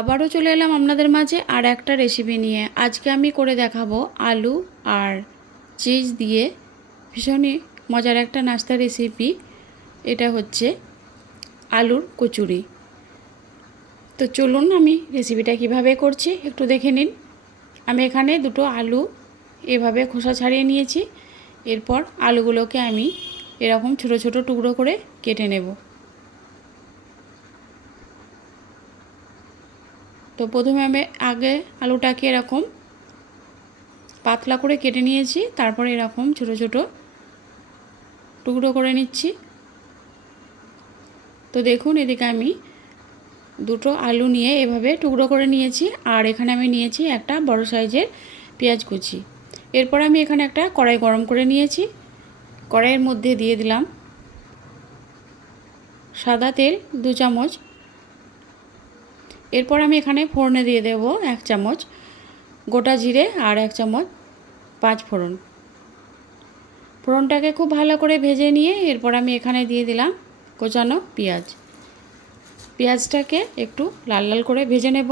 আবারও চলে এলাম আপনাদের মাঝে আর একটা রেসিপি নিয়ে। আজকে আমি করে দেখাবো আলু আর চিজ দিয়ে। ভীষণই মজার একটা নাস্তা রেসিপি এটা হচ্ছে আলুর কচুরি। তো চলুন আমি রেসিপিটা কীভাবে করছি একটু দেখে নিন। আমি এখানে দুটো আলু এভাবে খোসা ছাড়িয়ে নিয়েছি। এরপর আলুগুলোকে আমি এরকম ছোট ছোট টুকরো করে কেটে নেব। তো প্রথমে আমি আগে আলুটাকে এরকম পাতলা করে কেটে নিয়েছি, তারপরে এরকম ছোট ছোট টুকরো করে নিচ্ছি। তো দেখুন, এদিকে আমি দুটো আলু নিয়ে এভাবে টুকরো করে নিয়েছি, আর এখানে আমি নিয়েছি একটা বড় সাইজের পেঁয়াজ কুচি। এরপর আমি এখানে একটা কড়াই গরম করে নিয়েছি, কড়াইয়ের মধ্যে দিয়ে দিলাম সাদা তেল দু চামচ এরপর আমি এখানে ফোড়নে দিয়ে দেব এক চামচ গোটা জিরে আর এক চামচ পাঁচ ফোড়ন। ফোড়নটাকে খুব ভালো করে ভেজে নিয়ে এরপর আমি এখানে দিয়ে দিলাম কোচানো পেঁয়াজ। পেঁয়াজটাকে একটু লাল লাল করে ভেজে নেব।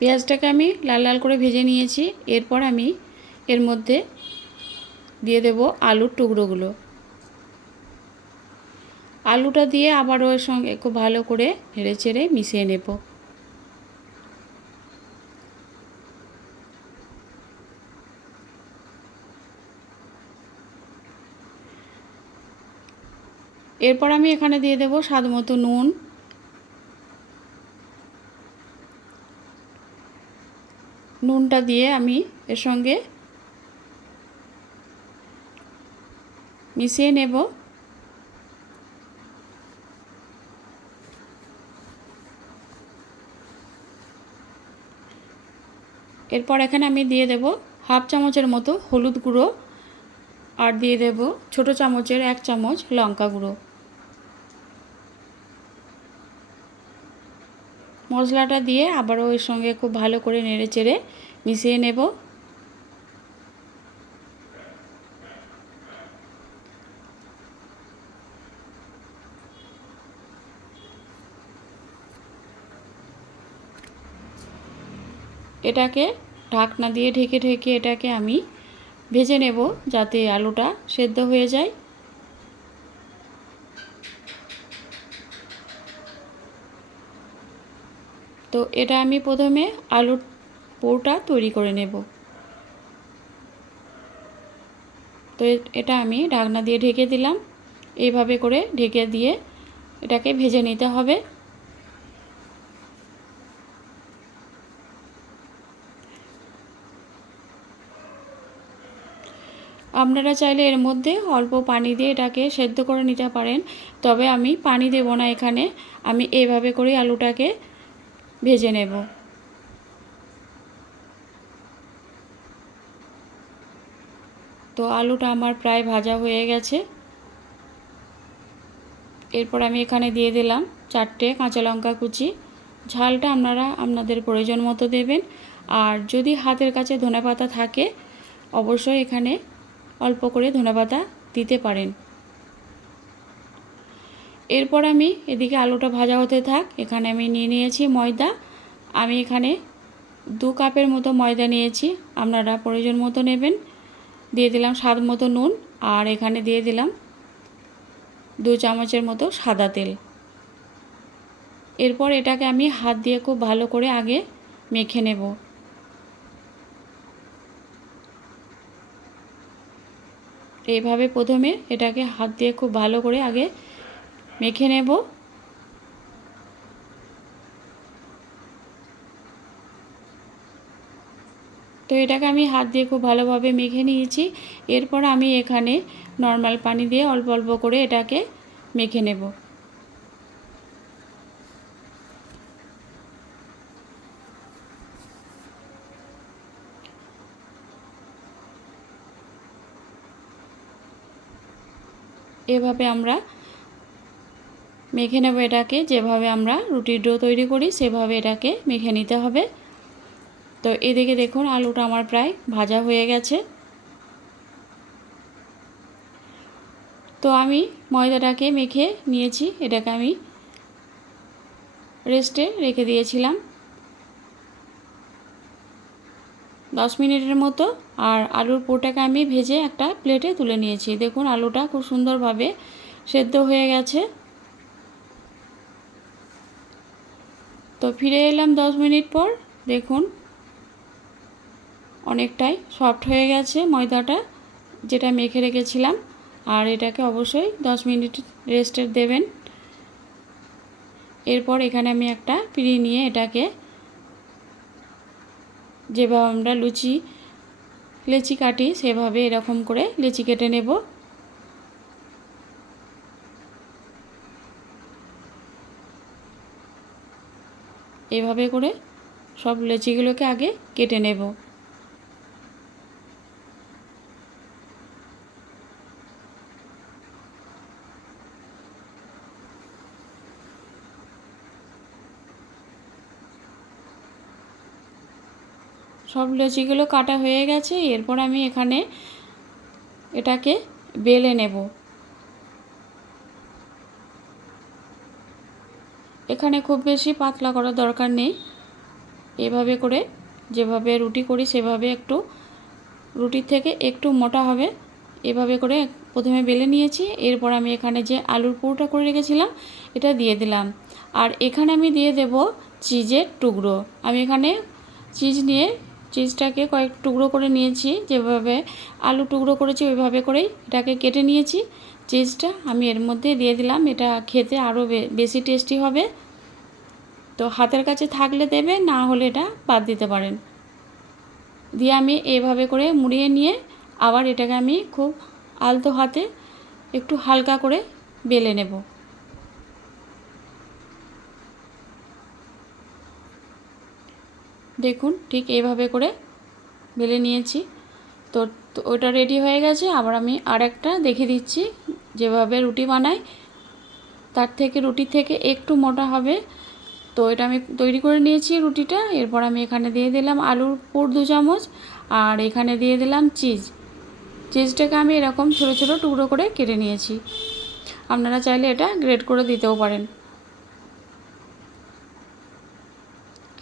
পেঁয়াজটাকে আমি লাল লাল করে ভেজে নিয়েছি। এরপর আমি এর মধ্যে দিয়ে দেব আলুর টুকরোগুলো। আলুটা দিয়ে আবারও এর সঙ্গে খুব ভালো করে নেড়ে চেড়ে মিশিয়ে নেব। এরপর আমি এখানে দিয়ে দেব স্বাদ মতো নুন। নুনটা দিয়ে আমি এর সঙ্গে মিশিয়ে নেব। এরপর এখানে আমি দিয়ে দেব হাফ চামচের মতো হলুদ গুঁড়ো আর দিয়ে দেব ছোট চামচের এক চামচ লঙ্কা গুঁড়ো। মশলাটা দিয়ে আবারও এর সঙ্গে খুব ভালো করে নেড়ে চেড়ে মিশিয়ে নেব। এটাকে ঢাকনা দিয়ে ঢেকে ঢেকে এটাকে আমি ভেজে নেব যাতে আলুটা সেদ্ধ হয়ে যায়। তো এটা আমি প্রথমে আলুর পোটা তৈরি করে নেব। তো এটা আমি ঢাকনা দিয়ে ঢেকে দিলাম। এইভাবে করে ঢেকে দিয়ে এটাকে ভেজে নিতে হবে। আপনারা চাইলে এর মধ্যে অল্প পানি দিয়ে এটাকে সেদ্ধ করে নিতে পারেন। তবে আমি পানি দেব না এখানে। আমি এইভাবে করে আলুটাকে ভেজে নেব। তো আলুটা আমার প্রায় ভাজা হয়ে গেছে। এরপর আমি এখানে দিয়ে দিলাম চারটে কাঁচা লঙ্কা কুচি। ঝালটা আপনারা আপনাদের প্রয়োজন মতো দেবেন। আর যদি হাতের কাছে ধনেপাতা থাকে, অবশ্যই এখানে অল্প করে ধনেপাতা দিতে পারেন। এরপর আমি এদিকে আলুটা ভাজা হতে থাক, এখানে আমি নিয়ে নিয়েছি ময়দা। আমি এখানে দু কাপের মতো ময়দা নিয়েছি, আপনারা প্রয়োজন মতো নেবেন। দিয়ে দিলাম স্বাদ মতো নুন আর এখানে দিয়ে দিলাম দু চামচের মতো সাদা তেল। এরপর এটাকে আমি হাত দিয়ে খুব ভালো করে আগে মেখে নেব। এইভাবে প্রথমে এটাকে হাত দিয়ে খুব ভালো করে আগে মেখে নেব। তো এটাকে আমি হাত দিয়ে খুব ভালোভাবে মেখে নিয়েছি। এরপর আমি এখানে নর্মাল পানি দিয়ে অল্প অল্প করে এটাকে মেখে নেব। এভাবে আমরা মেখে নেব এটাকে। যেভাবে আমরা রুটির ডো তৈরি করি, সেভাবে এটাকে মেখে নিতে হবে। তো এদিকে দেখুন, আলুটা আমার প্রায় ভাজা হয়ে গেছে। তো আমি ময়দাটাকে মেখে নিয়েছি। এটাকে আমি রেস্টে রেখে দিয়েছিলাম। দশ মিনিটের মতো। আর আলুর পোটাকে আমি ভেজে একটা প্লেটে তুলে নিয়েছি। দেখুন, আলুটা খুব সুন্দরভাবে সেদ্ধ হয়ে গেছে। তো ফিরে এলাম দশ মিনিট পর। দেখুন, অনেকটাই সফট হয়ে গেছে ময়দাটা, যেটা মেখে রেখেছিলাম। আর এটাকে অবশ্যই দশ মিনিট রেস্টে দেবেন। এরপর এখানে আমি একটা পিড়ি নিয়ে এটাকে যেভাবে আমরা লুচি, লেচি কাটি, সেভাবে এরকম করে লেচি কেটে নেব। এভাবে করে সব লেচিগুলোকে আগে কেটে নেব। সব লুচিগুলো কাটা হয়ে গেছে, এরপর আমি এখানে এটাকে বেলে নেব। এখানে খুব বেশি পাতলা করার দরকার নেই। এভাবে করে যেভাবে রুটি করি, সেভাবে একটু রুটির থেকে একটু মোটা হবে। এভাবে করে প্রথমে বেলে নিয়েছি, এরপর আমি এখানে যে আলুর পুরোটা করে রেখেছিলাম, এটা দিয়ে দিলাম। আর এখানে আমি দিয়ে দেব চিজের টুকরো। আমি এখানে চিজ নিয়ে চিজটাকে কয়েক টুকরো করে নিয়েছি, যেভাবে আলু টুকরো করেছি ওইভাবে করেই এটাকে কেটে নিয়েছি। চিজটা আমি এর মধ্যে দিয়ে দিলাম, এটা খেতে আরও বেশি টেস্টি হবে। তো হাতের কাছে থাকলে দেবে, না হলে এটা বাদ দিতে পারেন। দিয়ে আমি এভাবে করে মুড়িয়ে নিয়ে আবার এটাকে আমি খুব আলতো হাতে একটু হালকা করে বেলে নেব। দেখুন, ঠিক এইভাবে করে বেলে নিয়েছি। তো ওটা রেডি হয়ে গেছে। আবার আমি আর একটা দেখে দিচ্ছি, যেভাবে রুটি বানাই, তার থেকে রুটি থেকে একটু মোটা হবে। তো এটা আমি তৈরি করে নিয়েছি রুটিটা। এরপর আমি এখানে দিয়ে দিলাম আলুর পুর দু চামচ আর এখানে দিয়ে দিলাম চিজ। চিজটাকে আমি এরকম ছোটো ছোটো টুকরো করে কেটে নিয়েছি। আপনারা চাইলে এটা গ্রেড করে দিতেও পারেন।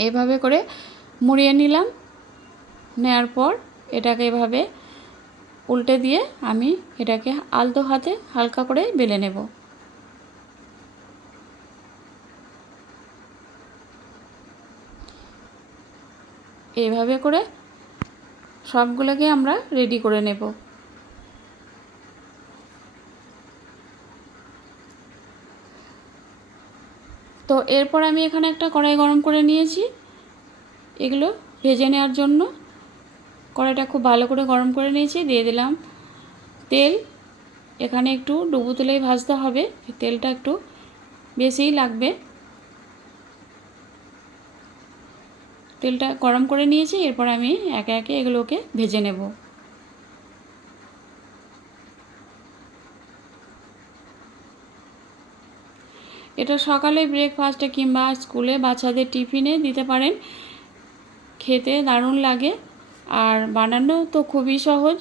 এভাবে করে মুড়িয়ে নিলাম। নেওয়ার পর এটাকে এভাবে উল্টে দিয়ে আমি এটাকে আলতো হাতে হালকা করে বেলে নেব। এইভাবে করে সবগুলোকে আমরা রেডি করে নেব। তো এরপর আমি এখানে একটা কড়াই গরম করে নিয়েছি। এগুলো ভেজে নেওয়ার জন্য। কড়াইটা খুব ভালো করে গরম করে নিয়েছি, দিয়ে দিলাম তেল। এখানে একটু ডুবো তেলেই ভাজতে হবে তেলটা একটু বেশিই লাগবে। তেলটা গরম করে নিয়েছি, এরপর আমি একে একে এগুলোকে ভেজে নেব। এটা সকালে ব্রেকফাস্টে কিংবা স্কুলে বাচ্চাদের টিফিনে দিতে পারেন। খেতে দারুণ লাগে। আর বানানো তো খুবই সহজ।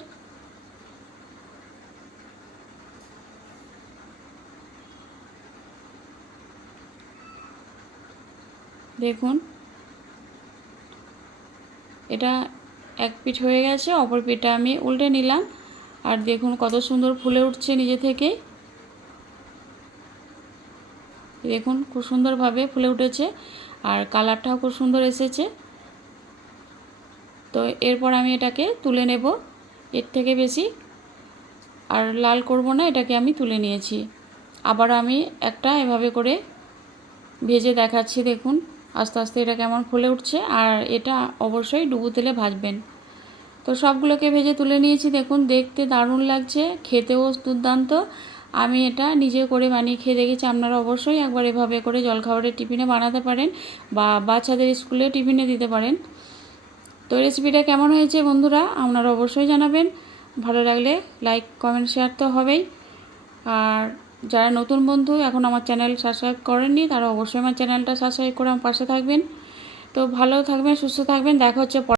দেখুন। এটা এক পিঠ হয়ে গেছে, অপর পিঠটা আমি উল্টে নিলাম। আর দেখুন কত সুন্দর ফুলে উঠছে নিজে থেকে। দেখুন খুব সুন্দরভাবে ফুলে উঠেছে। আর কালারটাও খুব সুন্দর এসেছে। তো এরপর আমি এটাকে তুলে নেব। এর থেকে বেশি আর লাল করব না, এটাকে আমি তুলে নিয়েছি। আবার আমি একটা এভাবে করে ভেজে দেখাচ্ছি, দেখুন। আস্তে আস্তে এটা কেমন ফুলে উঠছে আর এটা অবশ্যই ডুবু তেলে ভাজবেন। তো সবগুলোকে ভেজে তুলে নিয়েছি, দেখুন। দেখতে দারুণ লাগছে, খেতেও দুর্দান্ত। আমি এটা নিজে করে বানিয়ে খেয়ে দেখেছি, আপনারা অবশ্যই একবার এভাবে করে জলখাবারের টিফিনে বানাতে পারেন বা বাচ্চাদের স্কুলে টিফিনে দিতে পারেন। তো রেসিপিটা কেমন হয়েছে বন্ধুরা আপনারা অবশ্যই জানাবেন। ভালো লাগলে লাইক কমেন্ট শেয়ার তো হবেই। আর যারা নতুন বন্ধু এখন আমার চ্যানেল সাবস্ক্রাইব করেননি, তারা অবশ্যই আমার চ্যানেলটা সাবস্ক্রাইব করে আমার পাশে থাকবেন। তো ভালো থাকবেন, সুস্থ থাকবেন, দেখা হচ্ছে